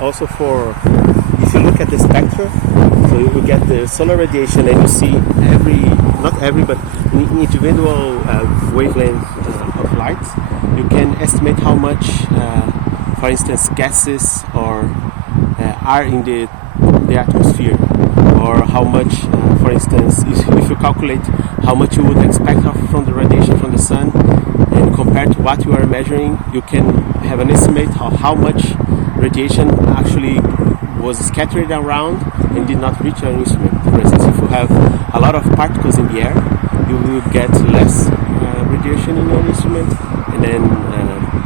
also for, if you look at the spectrum, so you will get the solar radiation and you see not every, but in individual wavelength of light, you can estimate how much, for instance, gases are in the atmosphere, or how much, for instance, if you calculate how much you would expect from the radiation from the sun, and compared to what you are measuring, you can have an estimate of how much radiation actually was scattered around and did not reach your instrument. For instance, if you have a lot of particles in the air, you will get less radiation in your instrument, and then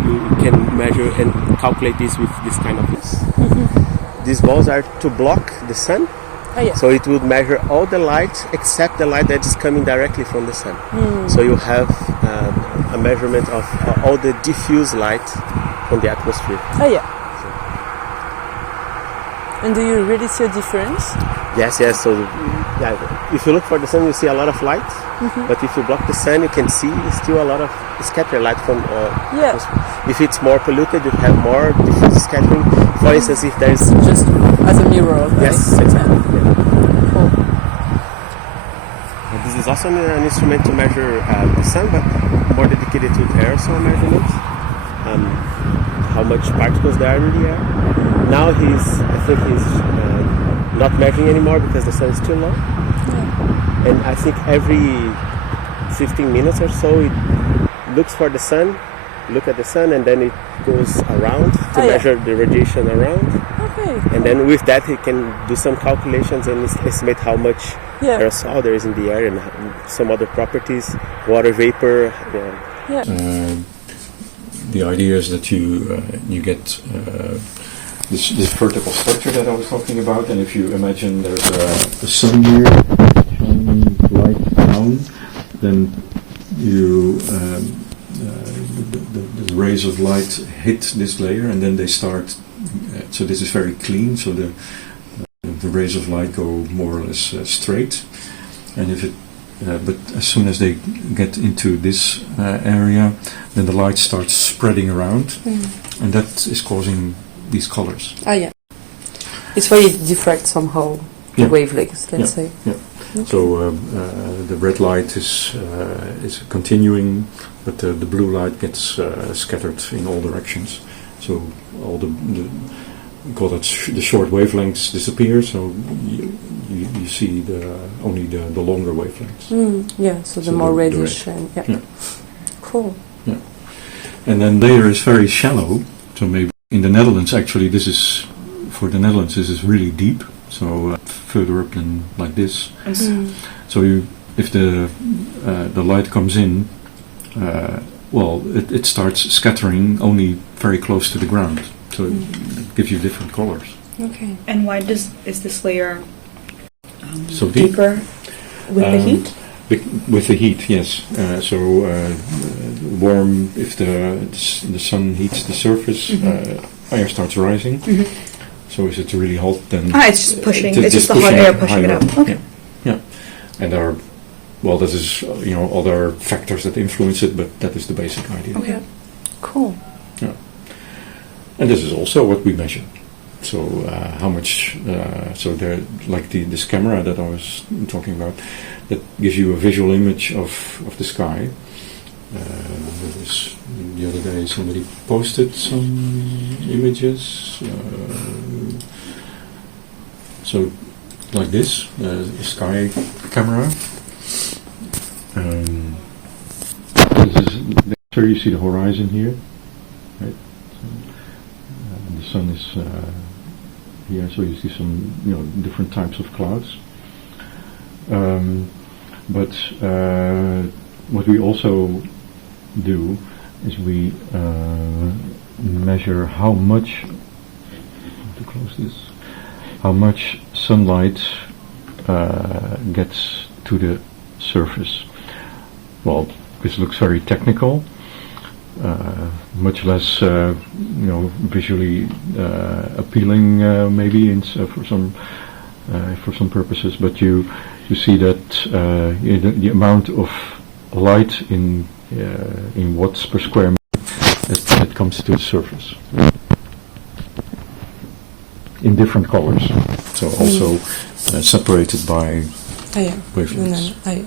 you can measure and calculate this with this kind of things. Mm-hmm. These balls are to block the sun. Oh, yeah. So it would measure all the light except the light that is coming directly from the sun. So you have a measurement of all the diffuse light from the atmosphere. Oh yeah. And do you really see a difference? Yes. So if you look for the sun, you see a lot of light. Mm-hmm. But if you block the sun, you can see still a lot of scattered light from atmosphere. If it's more polluted, you have more diffuse scattering. For instance, if there is just as a mirror, right? Yes, exactly. Yeah. Cool. This is also an instrument to measure the sun, but more dedicated to aerosol measurements. How much particles there are in the air. Now I think he's not measuring anymore because the sun is too low. Yeah. And I think every 15 minutes or so it looks for the sun, look at the sun, and then it goes around to measure the radiation around. Okay. And then with that he can do some calculations and estimate how much aerosol there is in the air and some other properties, water vapor. The idea is that you get this vertical structure that I was talking about, and if you imagine there's a sun here shining light down, then the rays of light hit this layer, and then they start. So this is very clean. So the rays of light go more or less straight, and but as soon as they get into this area, then the light starts spreading around, and that is causing these colors. It's why it diffracts somehow the wavelengths, let's say. Yeah. Okay. So the red light is continuing, but the blue light gets scattered in all directions. So all the we call it the short wavelengths disappear. So you see only the longer wavelengths. So the more radiation. Cool. Yeah. And then layer is very shallow. So maybe in the Netherlands, actually, this is really deep. So further up than like this. So if the light comes in, it starts scattering only very close to the ground. So it gives you different colors. Okay. And why is this layer so deeper with the heat? With the heat, yes. Warm, if the sun heats the surface, air starts rising. So if it's really hot, then it's just pushing. It's just the hot air pushing it up. Okay. Yeah. And that is other factors that influence it, but that is the basic idea. Okay. Cool. Yeah. And this is also what we measure. So how much? So there, like this camera that I was talking about, that gives you a visual image of the sky. The other day somebody posted some images. So like this, sky camera. Here you see the horizon here, right? And the sun is here, so you see some different types of clouds. But what we also do is we measure how much sunlight gets to the surface. Well, this looks very technical, much less visually appealing maybe for some purposes, but you see that the amount of light in watts per square meter that comes to the surface. in different colors. So also separated by Ah, ja. wavelengths. Ah, ja.